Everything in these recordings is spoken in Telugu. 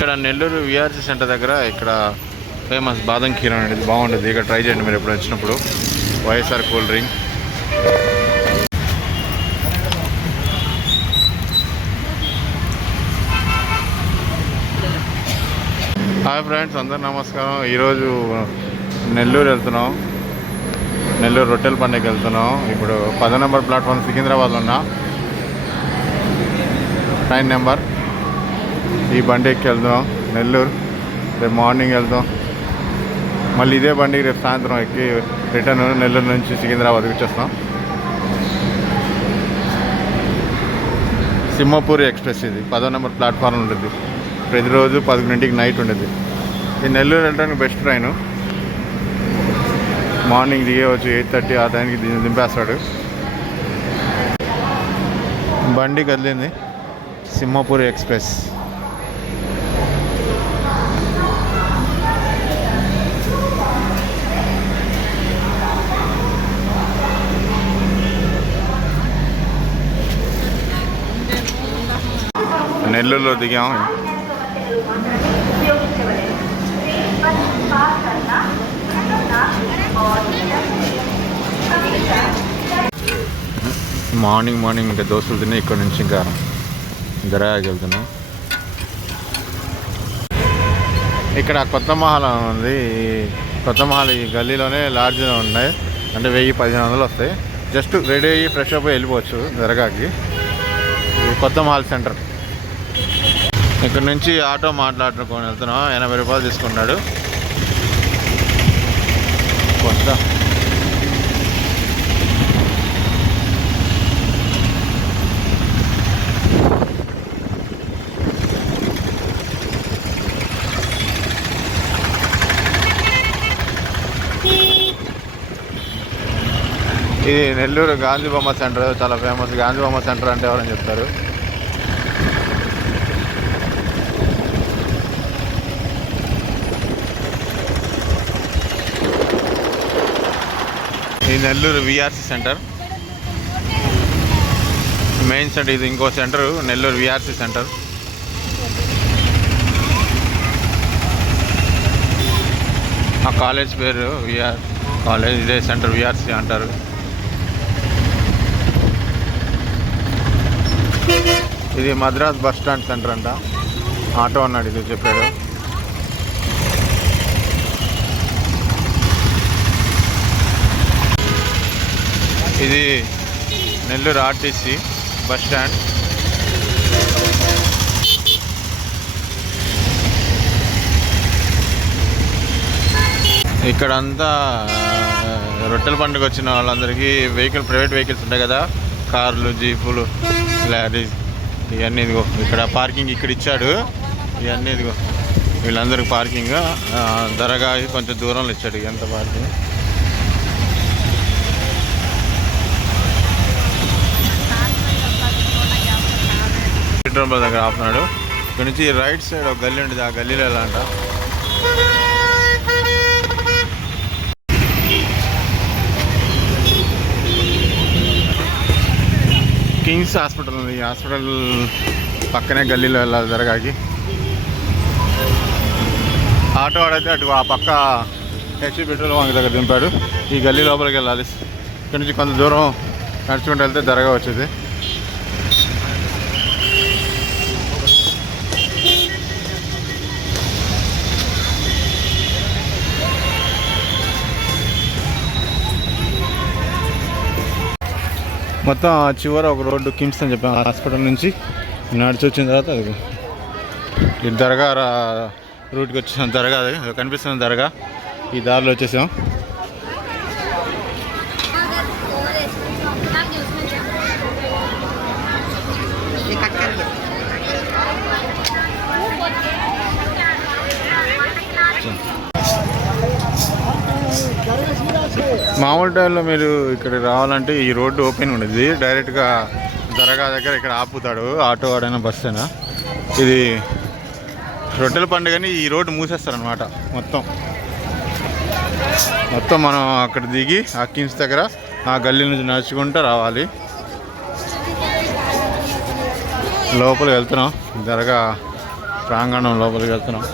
ఇక్కడ నెల్లూరు విఆర్సీ సెంటర్ దగ్గర ఇక్కడ ఫేమస్ బాదం ఖీర్ అనేది బాగుంటుంది. ఇక్కడ ట్రై చేయండి మీరు ఎప్పుడు వచ్చినప్పుడు. YSR cool drink. Hi friends, అందరు నమస్కారం. ఈరోజు నెల్లూరు వెళ్తున్నాం. నెల్లూరు రొట్టెల పండుగకి వెళ్తున్నాం. ఇప్పుడు 10 నెంబర్ ప్లాట్ఫామ్ సికింద్రాబాద్లో ఉన్నా. ట్రైన్ నెంబర్ ఈ బండి ఎక్కి వెళ్తున్నాం నెల్లూరు. రేపు మార్నింగ్ వెళ్తాం. మళ్ళీ ఇదే బండికి రేపు సాయంత్రం ఎక్కి రిటర్న్ నెల్లూరు నుంచి సికింద్రాబాద్కి వచ్చేస్తాం. సింహపూరి ఎక్స్ప్రెస్ ఇది 10 నెంబర్ ప్లాట్ఫామ్ ఉంటుంది. ప్రతిరోజు 11ంటికి నైట్ ఉండేది. ఈ నెల్లూరు వెళ్ళడానికి బెస్ట్ ట్రైను. మార్నింగ్ దిగేవచ్చు 8:30 ఆ టైంకి దింపేస్తాడు. బండి కదిలింది. సింహపూరి ఎక్స్ప్రెస్. నెల్లూరులో దిగాము. మార్నింగ్ ఇంకా దోస్తులు తిని ఇక్కడ నుంచి ఇంకా దర్గాకి వెళ్తున్నాం. ఇక్కడ కొత్త మహల్ ఉంది. కొత్త మహల్ ఈ గల్లీలోనే లాడ్జ్లో ఉన్నాయి. అంటే 1000-1500 వస్తాయి. జస్ట్ రెడీ అయ్యి ఫ్రెష్ అప్ వెళ్ళిపోవచ్చు దర్గాకి. ఇది కొత్త మహల్ సెంటర్. ఇక్కడ నుంచి ఆటో మాట్లాడుకొని వెళ్తున్నాం. 80 రూపాయలు తీసుకున్నాడు. కొత్త ఇది నెల్లూరు గాంధీ బొమ్మ సెంటర్. చాలా ఫేమస్. గాంధీ బొమ్మ సెంటర్ అంటే ఎవరని చెప్తారు. ఈ Nellore VRC centre main centre. ఇది ఇంకో సెంటర్ నెల్లూరు విఆర్సీ సెంటర్. ఆ కాలేజ్ పేరు విఆర్ కాలేజ్. ఇదే సెంటర్ విఆర్సీ అంటారు. ఇది మద్రాస్ బస్ స్టాండ్ సెంటర్ అంట. ఆటో అన్నాడు ఇది చెప్పాడు. ఇది నెల్లూరు ఆర్టీసీ బస్ స్టాండ్. ఇక్కడంతా రొట్టెల పండుగ వచ్చిన వాళ్ళందరికీ ప్రైవేట్ వెహికల్స్ ఉంటాయి కదా, కార్లు, జీపులు, లారీస్, ఇవన్నీ ఇదిగో ఇక్కడ పార్కింగ్ ఇక్కడ ఇచ్చాడు. ఇవన్నీ ఇదిగో వీళ్ళందరికీ పార్కింగ్. దర్గా కొంచెం దూరంలో ఇచ్చాడు. ఎంత పార్కింగ్. పెట్రోల్ బంక్ దగ్గర ఆపుతున్నాడు. ఇక్కడ నుంచి రైట్ సైడ్ ఒక గల్లీ ఉంటుంది. ఆ గల్లీలో ఎలా అంట. కింగ్స్ హాస్పిటల్ ఉంది. ఈ హాస్పిటల్ పక్కనే గల్లీలో వెళ్ళాలి దర్గాకి. ఆటో వాడైతే అటు ఆ పక్క హెచ్పి పెట్రోల్ బంక్ దగ్గర దింపాడు. ఈ గల్లీ లోపలికి వెళ్ళాలి. ఇక్కడ నుంచి కొంత దూరం నడుచుకుంటూ వెళ్తే దర్గా వచ్చేది. మొత్తం చివర ఒక రోడ్డు కిమ్స్ అని చెప్పాను. హాస్పిటల్ నుంచి నడిచి వచ్చిన తర్వాత అది ఈ దర్గా రూట్కి వచ్చేసాం. దర్గా అది కనిపిస్తున్న దర్గా. ఈ దారిలో వచ్చేసాం. మామూలు టైంలో మీరు ఇక్కడ రావాలంటే ఈ రోడ్డు ఓపెన్ ఉండేది. డైరెక్ట్గా దర్గా దగ్గర ఇక్కడ ఆపుతాడు ఆటో వాడైనా బస్ అయినా. ఇది రొట్టెల పండుగని ఈ రోడ్డు మూసేస్తారనమాట. మొత్తం మనం అక్కడ దిగి ఆ కిమ్స్ దగ్గర ఆ గల్లీ నుంచి నడుచుకుంటూ రావాలి. లోపలికి వెళ్తున్నాం. దర్గా ప్రాంగణం లోపలికి వెళ్తున్నాం.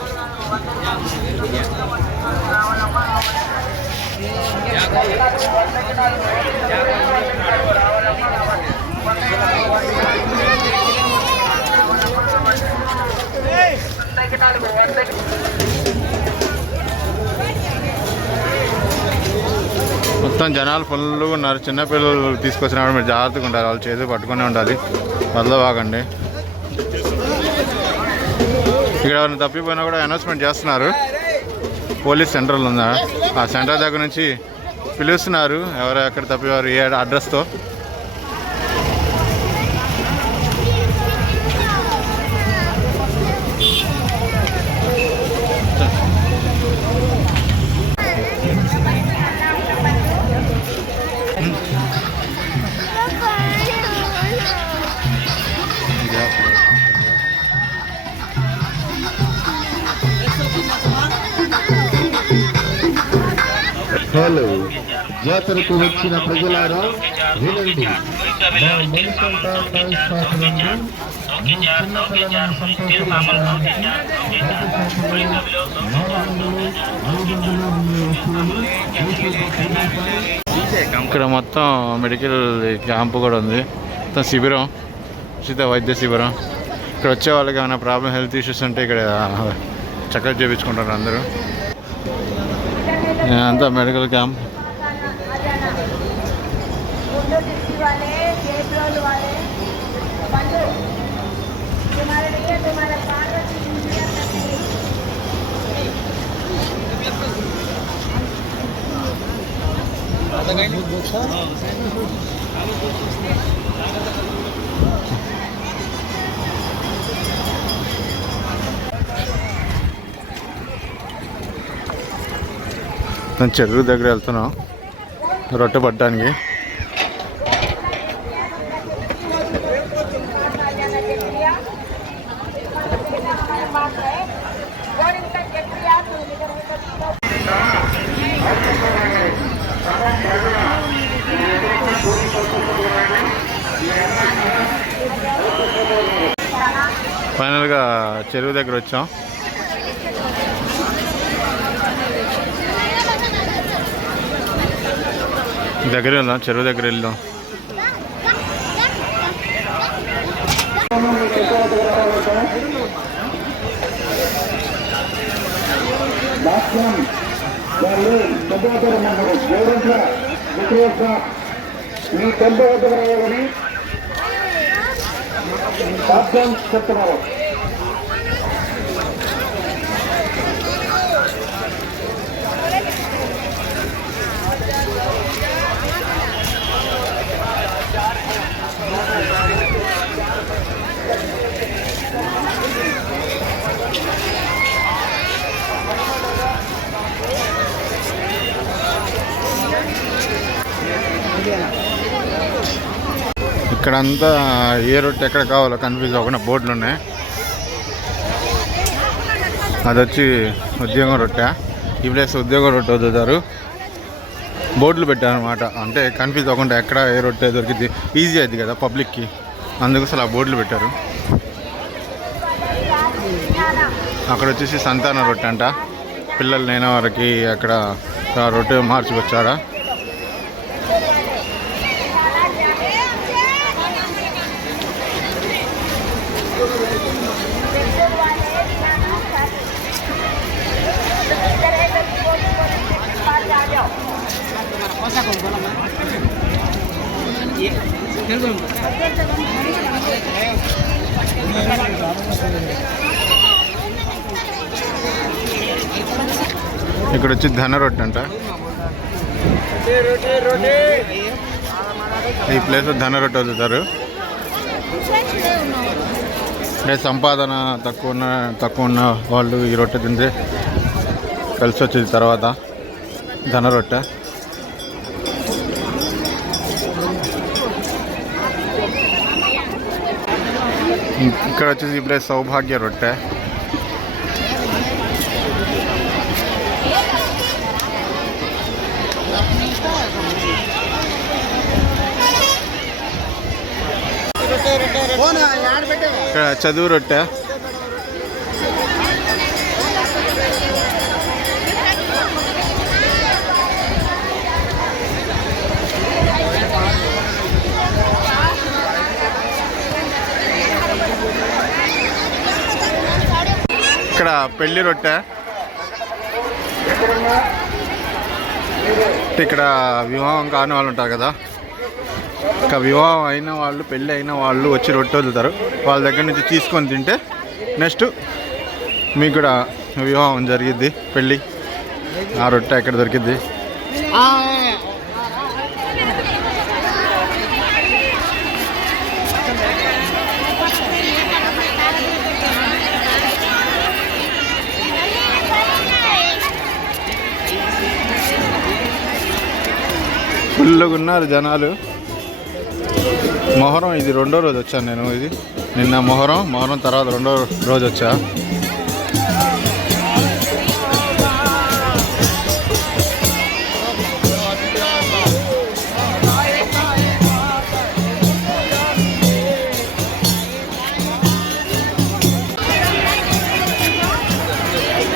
మొత్తం జనాలు ఫుల్గా ఉన్నారు. చిన్నపిల్లలు తీసుకొచ్చినప్పుడు మీరు జాగ్రత్తగా ఉండాలి, వాళ్ళు చేతి పట్టుకునే ఉండాలి, వదలవాగండి. ఇక్కడ ఎవరైనా తప్పిపోయినా కూడా అనౌన్స్మెంట్ చేస్తున్నారు. పోలీస్ సెంటర్లు ఉందా, ఆ సెంటర్ దగ్గర నుంచి పిలుస్తున్నారు ఎవరు ఎక్కడ తప్పివారు ఏ అడ్రస్తో. హలో, జాతరకు వచ్చిన ప్రజలారా వినండి. మా మణికంఠ టాయ్ షాప్ నుండి చిన్నపిల్లలను సంతోషపరచడానికి 10% ఇక్కడ మొత్తం మెడికల్ క్యాంపు కూడా ఉంది. మొత్తం శిబిరం, ఉచిత వైద్య శిబిరం. ఇక్కడ వచ్చే వాళ్ళకి ఏమైనా ప్రాబ్లం, హెల్త్ ఇష్యూస్ ఉంటే ఇక్కడ చెకప్ చేయించుకుంటారు అందరూ. అంతా మెడికల్ క్యాంప్. చెరువు దగ్గర వెళ్తున్నాం రొట్టె పట్టడానికి. ఫైనల్గా చెరువు దగ్గర వచ్చాం. దగ్గర వెళ్దాం, చెరువు దగ్గర వెళ్దాం. మీ టెంపో వద్ద రావాలని చెప్తున్నారు. ఇక్కడంతా ఏ రొట్టె ఎక్కడ కావాలో కన్ఫ్యూజ్ అవ్వకుండా బోర్డులు ఉన్నాయి. అది వచ్చి ఉద్యోగం రొట్టె, ఈ ప్లేస్ ఉద్యోగం రొట్టె వదులుతారు. బోర్డులు పెట్టారనమాట, అంటే కన్ఫ్యూజ్ అవ్వకుండా ఎక్కడ ఏ రొట్టె దొరికింది, ఈజీ అవుతుంది కదా పబ్లిక్కి, అందుకోసం ఆ బోర్డులు పెట్టారు. అక్కడ వచ్చేసి సంతాన రొట్టె అంట, పిల్లలు లేని వారికి అక్కడ రొట్టె మార్చుకొచ్చారా. ఇక్కడ వచ్చి ధన రొట్టె అంట, ఈ ప్లేస్ ధన రొట్టె వదులుతారు. సంపాదన తక్కువ ఉన్న వాళ్ళు ఈ రొట్టె తింటే కలిసి వచ్చేది తర్వాత ధన రొట్టె. ఇక్కడ వచ్చేసి ఈ ప్లేస్ సౌభాగ్య రొట్టె. ఇక్కడ చదువు రొట్టె. ఇక్కడ పెళ్లి రొట్టె, ఇక్కడ వివాహం కాని వాళ్ళు ఉంటారు కదా, ఇంకా వివాహం అయిన వాళ్ళు, పెళ్ళి అయిన వాళ్ళు వచ్చి రొట్టె వదులుతారు. వాళ్ళ దగ్గర నుంచి తీసుకొని తింటే నెక్స్ట్ మీకు కూడా వివాహం జరిగిద్ది, పెళ్ళి. ఆ రొట్టె ఎక్కడ దొరికిద్ది. ఫుల్గా ఉన్నారు జనాలు. మొహరం ఇది రెండో రోజు వచ్చాను నేను. ఇది నిన్న మొహరం తర్వాత రెండో రోజు వచ్చా.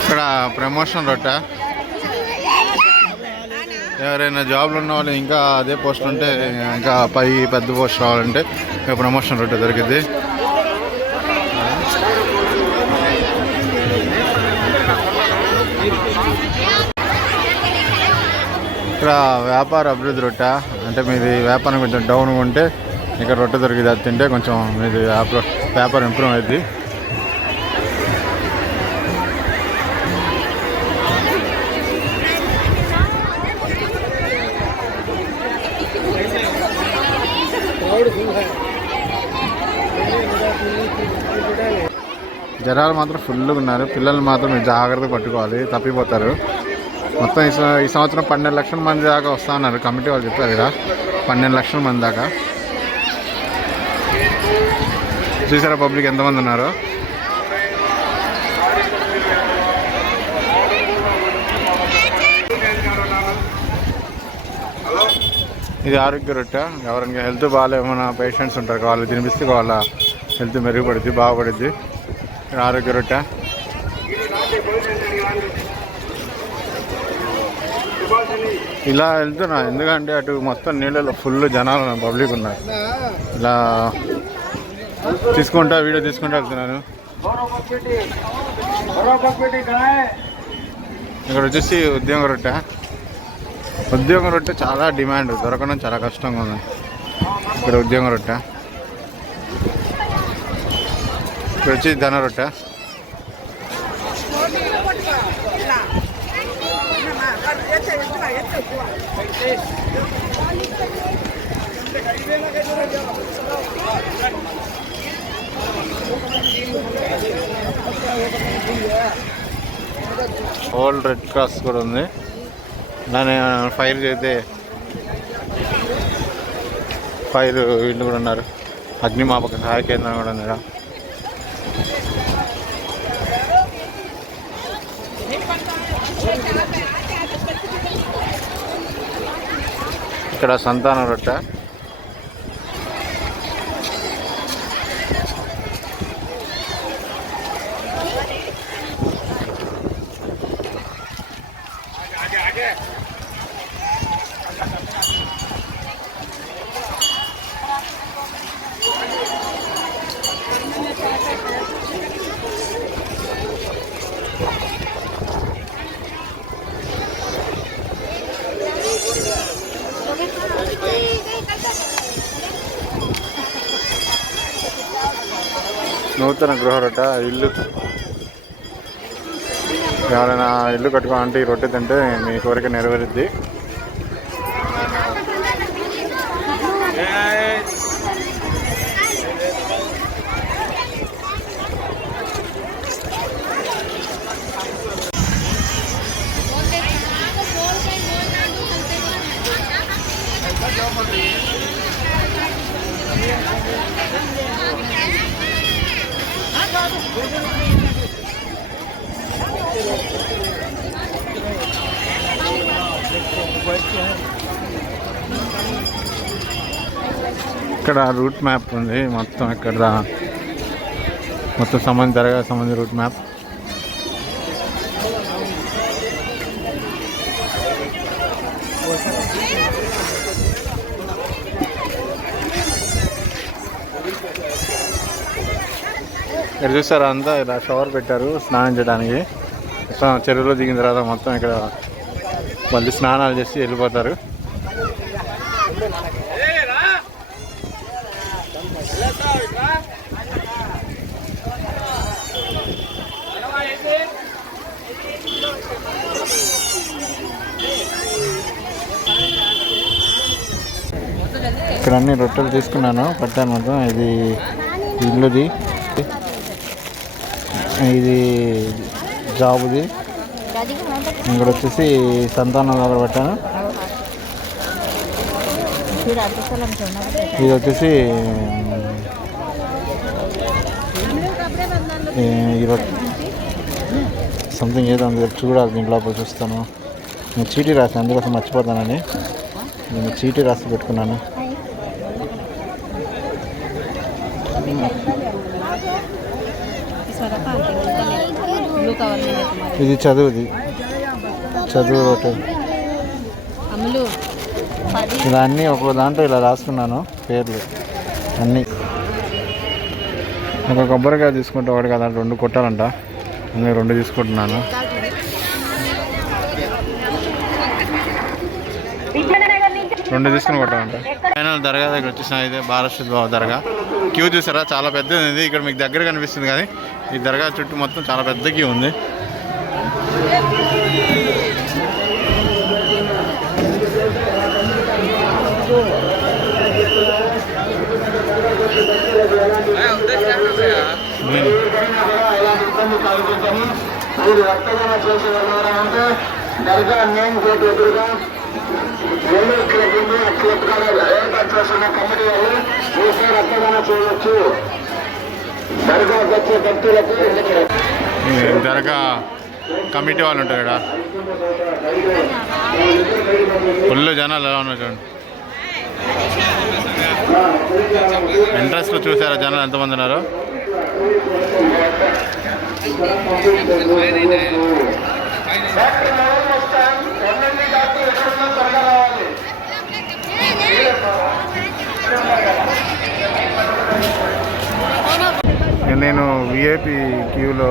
ఇక్కడ ప్రమోషన్ రొట్టె. ఎవరైనా జాబ్లో ఉన్న వాళ్ళు ఇంకా అదే పోస్ట్ ఉంటే, ఇంకా పెద్ద పోస్ట్ రావాలంటే ప్రమోషన్ రొట్టె దొరికింది. ఇక్కడ వ్యాపార అభివృద్ధి రొట్టె అంటే మీది వ్యాపారం కొంచెం డౌన్గా ఉంటే ఇక్కడ రొట్టె దొరికింది. అది తింటే కొంచెం మీది వ్యాపారం ఇంప్రూవ్ అవుతుంది. జనాలు మాత్రం ఫుల్గా ఉన్నారు. పిల్లలు మాత్రం మీరు జాగ్రత్త పట్టుకోవాలి, తప్పిపోతారు. మొత్తం ఈ సంవత్సరం 12 లక్షల మంది దాకా వస్తా ఉన్నారు. కమిటీ వాళ్ళు చెప్పారు కదా, 12 లక్షల మంది దాకా. చూసారా పబ్లిక్ ఎంతమంది ఉన్నారు. ఇది ఆరోగ్య రొట్టె. ఎవరైనా హెల్త్ బాగాలేమన్నా పేషెంట్స్ ఉంటారు, వాళ్ళు తినిపిస్తే వాళ్ళ హెల్త్ మెరుగుపడుద్ది, బాగుపడుద్ది. ఆరోగ్య రొట్టె. ఇలా వెళ్తున్నా ఎందుకంటే అటు మొత్తం నీళ్ళలో ఫుల్ జనాలు పబ్లిక్ ఉన్నారు. ఇలా వీడియో తీసుకుంటా వెళ్తున్నాను. ఇక్కడ వచ్చేసి ఉద్యోగం రొట్టె చాలా డిమాండ్, దొరకడం చాలా కష్టంగా ఉంది. ఇక్కడ ఉద్యోగం రొట్టె. ఇక్కడ వచ్చి ధన రొట్టె. ఓల్డ్ రెడ్ క్రాస్ కూడా ఉంది. దాని ఫైర్ చేస్తే వీళ్ళు కూడా ఉన్నారు. అగ్నిమాపక సహాయ కేంద్రం కూడా ఉంది. ఇక్కడ సంతాన రొట్టె. నూతన గృహ రొట్టె. ఇల్లు ఎవరైనా ఇల్లు కట్టుకోవాలంటే ఈ రొట్టె తింటే మీ కోరిక నెరవేరుద్ది. ఇక్కడ రూట్ మ్యాప్ ఉంది మొత్తం. ఇక్కడ మొత్తం దర్గా సంబంధించి రూట్ మ్యాప్. ఇక్కడ చూస్తారా అంతా ఇలా షవర్ పెట్టారు స్నానం చేయడానికి. మొత్తం చెరువులో దిగిన తర్వాత మొత్తం ఇక్కడ మళ్ళీ స్నానాలు చేసి వెళ్ళిపోతారు. ఇక్కడ అన్ని రొట్టెలు తీసుకున్నాను, పట్టాను మొత్తం. ఇది ఇల్లుది, ఇది జాబుది, ఇక్కడ వచ్చేసి సంతానం దగ్గర పెట్టాను. ఇది వచ్చేసి సంథింగ్ ఏదో ఉంది చూడాలి. దీంట్లో చూస్తాను. నేను చీటీ రాసాను, అందుకోసం మర్చిపోతానని నేను చీటీ రాసి పెట్టుకున్నాను. ఇది చదువు రొట్టె. ఇలా అన్నీ ఒక్కొక్క దాంట్లో ఇలా రాసుకున్నాను పేర్లు అన్నీ. ఒక కొబ్బరికాయ తీసుకుంటే వాడు కదా 2 కొట్టాలంట, నేను 2 తీసుకుంటున్నాను. తీసుకుని కొట్టాలంట. ఫైనల్ దర్గా దగ్గర వచ్చేసిన ఇదే బారాషద్ బాబా దర్గా. క్యూ చూసారా, చాలా పెద్దది ఉంది. ఇక్కడ మీకు దగ్గర కనిపిస్తుంది కానీ ఈ దర్గా చుట్టూ మొత్తం చాలా పెద్ద క్యూ ఉంది. మీరు రక్తదాన చేసే అంటే దర్గా మెయిన్ గేట్ ఎదురుగా నెల్లూరు క్లబ్ ఉంది. ఆ క్లబ్ ఏర్పాటు చేస్తున్న కమిటీ వాళ్ళు మీకే రక్తదాన చేయవచ్చు. దర్గాకు వచ్చే భక్తులకు దర్గా కమిటీ వాళ్ళు ఉంటారు ఇక్కడ. ఫుల్ జనాలు ఎలా ఉన్నారు చూడండి. ఎంట్రన్స్లో చూసారా జనాలు ఎంతమంది ఉన్నారు. నేను విఐపి క్యూలో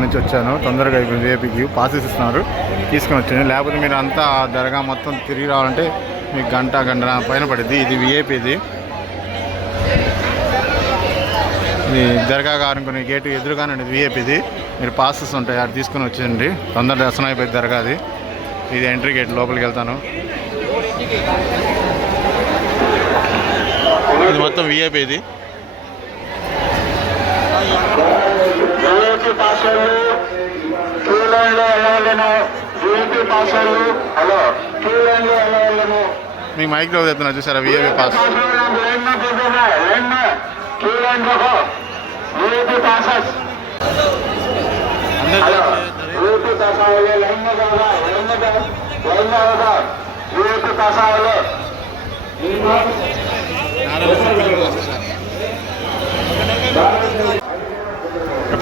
నుంచి వచ్చాను, తొందరగా అయిపోయింది. విఐపి క్యూ పాసెస్ ఇస్తున్నారు, తీసుకొని వచ్చాను. లేకపోతే మీరు అంతా దర్గా మొత్తం తిరిగి రావాలంటే మీకు గంట పైన పడుద్ది. ఇది విఐపిది. ఇది దర్గా గారుకునే గేటు ఎదురుగానే విఐపిది. మీరు పాసెస్ ఉంటాయి, అది తీసుకొని వచ్చేయండి. తొందర దర్శనం అయిపోయింది దర్గాది. ఇది ఎంట్రీ గేట్, లోపలికి వెళ్తాను. ఇది మొత్తం విఐపిది. మీ మైక్లో చెప్తున్నా చూసారా విఐపి పాస్.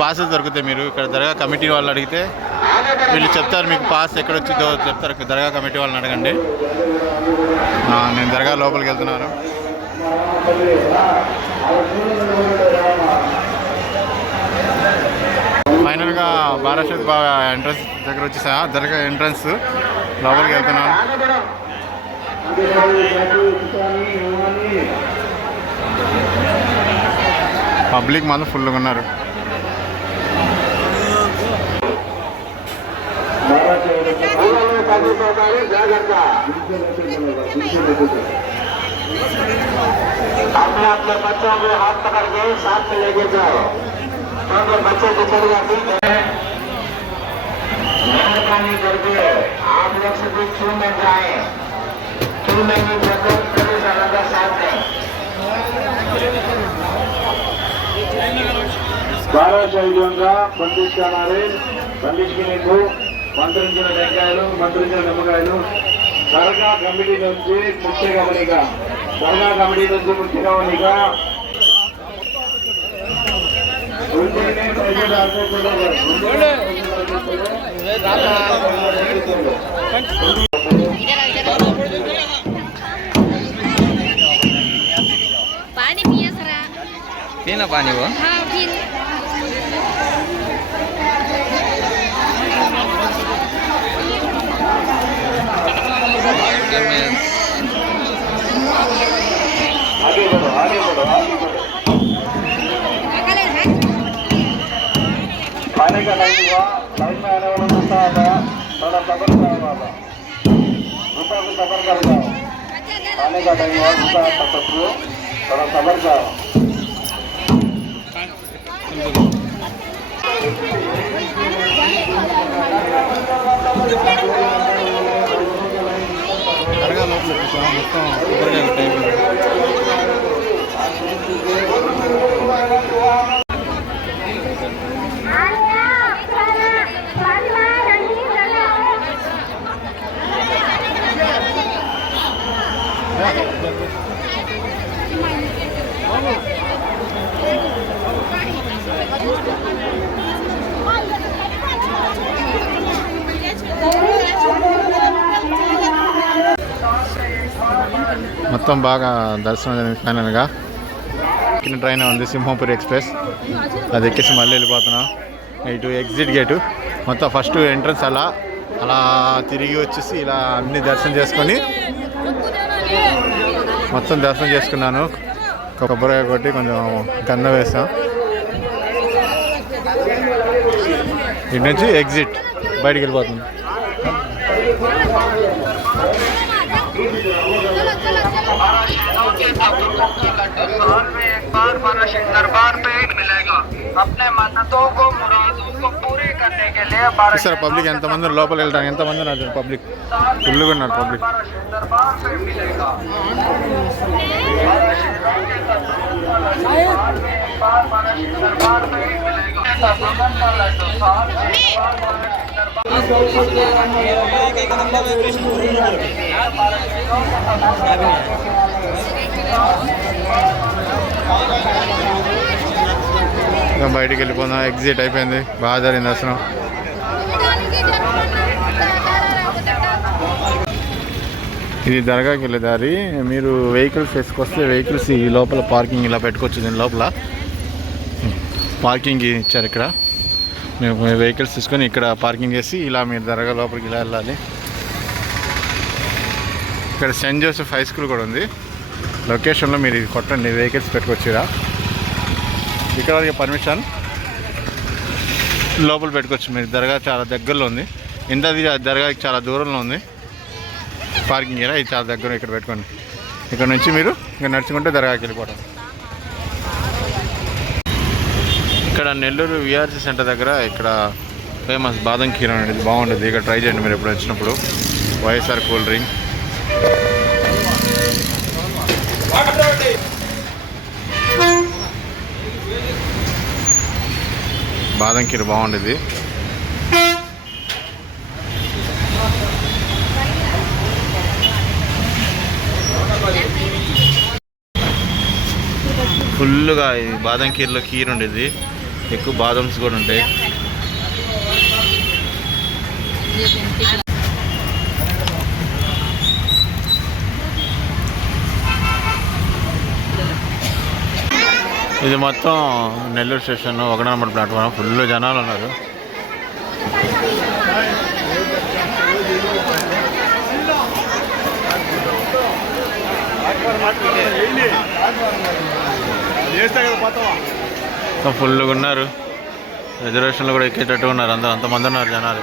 పాసెస్ దొరుకుతాయి. మీరు ఇక్కడ దర్గా కమిటీ వాళ్ళు అడిగితే వీళ్ళు చెప్తారు, మీకు పాస్ ఎక్కడ వచ్చిందో చెప్తారు. దర్గా కమిటీ వాళ్ళని అడగండి. నేను దర్గా లోపలికి వెళ్తున్నాను. ఫైనల్గా బారాషద్ బాబా ఎంట్రన్స్ దగ్గర వచ్చేసా. దర్గా ఎంట్రన్స్ లోపలికి వెళ్తున్నాను. పబ్లిక్ మాత్రం ఫుల్గా ఉన్నారు. अपने अपने बच्चों को हाथ पकड़ के साथ में लेके जाओ, क्योंकि बच्चे बिछड़ जाते हैं। मेहरबानी करके आप लोग से भी क्यों में जाए, क्यों में भी लगा साथ में। బారా శైలిగా బంధించాలని బంధించుకునేందుకు మంత్రించిన టెంకాయలు, మంత్రించిన నిమ్మకాయలు దర్గా కమిటీ నుంచి ముఖ్య గమనిక. దర్గా కమిటీ నుంచి ముఖ్య గమనిక. पानी पिए सरा पीना पानी वो हाँ पी लाइन में आने वाला गुस्सा आता है, थोड़ा सबर करो बाबा, गुस्सा को सबर कर जाओ, आने का टाइम और गुस्सा आता तो थोड़ा सबर करो। దర్గా లోపల మొత్తం కొబ్బరికాయ టైం మొత్తం బాగా దర్శనం జరిగింది. ఫైనల్గా ఎక్కిన ట్రైన్ ఉంది సింహపురి ఎక్స్ప్రెస్, అది ఎక్కేసి మళ్ళీ వెళ్ళిపోతున్నాం. ఇటు ఎగ్జిట్ గేటు మొత్తం ఫస్ట్ ఎంట్రన్స్ అలా అలా తిరిగి వచ్చేసి ఇలా అన్ని దర్శనం చేసుకొని మొత్తం దర్శనం చేసుకున్నాను. కొబ్బరికాయ కొట్టి కొంచెం గంధం వేస్తాం. ఇటు నుంచి ఎగ్జిట్ బయటికి వెళ్ళిపోతుంది. సార్ పబ్లిక్ ఎంతమంది లోపల వెళ్తాను, ఎంతమంది ఉన్నారు పబ్లిక్, ఫుల్గా ఉన్నారు పబ్లిక్. బయటికి వెళ్ళిపోదాం. ఎగ్జిట్ అయిపోయింది, బాగా జరిగింది దర్శనం. ఇది దర్గాకి వెళ్ళే దారి. మీరు వెహికల్స్ వేసుకొస్తే వెహికల్స్ ఈ లోపల పార్కింగ్ ఇలా పెట్టుకోవచ్చు. దీని లోపల పార్కింగ్ ఇచ్చారు. ఇక్కడ మేము వెహికల్స్ తీసుకొని ఇక్కడ పార్కింగ్ చేసి ఇలా మీరు దర్గా లోపలికి ఇలా వెళ్ళాలి. ఇక్కడ సెయింట్ జోసెఫ్ హై స్కూల్ కూడా ఉంది. లొకేషన్లో మీరు ఇది కొట్టండి, వెహికల్స్ పెట్టుకోవచ్చురా. ఇక్కడ వరకు పర్మిషన్, లోపల పెట్టుకోవచ్చు మీరు. దర్గా చాలా దగ్గరలో ఉంది. ఇంతది దర్గాకి చాలా దూరంలో ఉంది పార్కింగ్ ఏరియా. ఇది చాలా దగ్గర, ఇక్కడ పెట్టుకోండి. ఇక్కడ నుంచి మీరు ఇంకా నడుచుకుంటే దర్గాకి వెళ్ళిపోవడం. ఇక్కడ నెల్లూరు విఆర్సీ సెంటర్ దగ్గర ఇక్కడ ఫేమస్ బాదం ఖీర్ అనేది బాగుంటుంది. ఇక్కడ ట్రై చేయండి మీరు ఎప్పుడు వచ్చినప్పుడు. YSR cool drink. బాదం ఖీర్ బాగుండేది. ఫుల్గా బాదం ఖీర్లో ఖీర్ ఉండేది, ఎక్కువ బాదమ్స్ కూడా ఉంటాయి. ఇది మొత్తం Nellore station 1 number platform. Full జనాలు ఉన్నారు. ఫుల్గా ఉన్నారు. రిజర్వేషన్లు కూడా ఎక్కేటట్టు ఉన్నారు. అంతమంది ఉన్నారు జనాలు.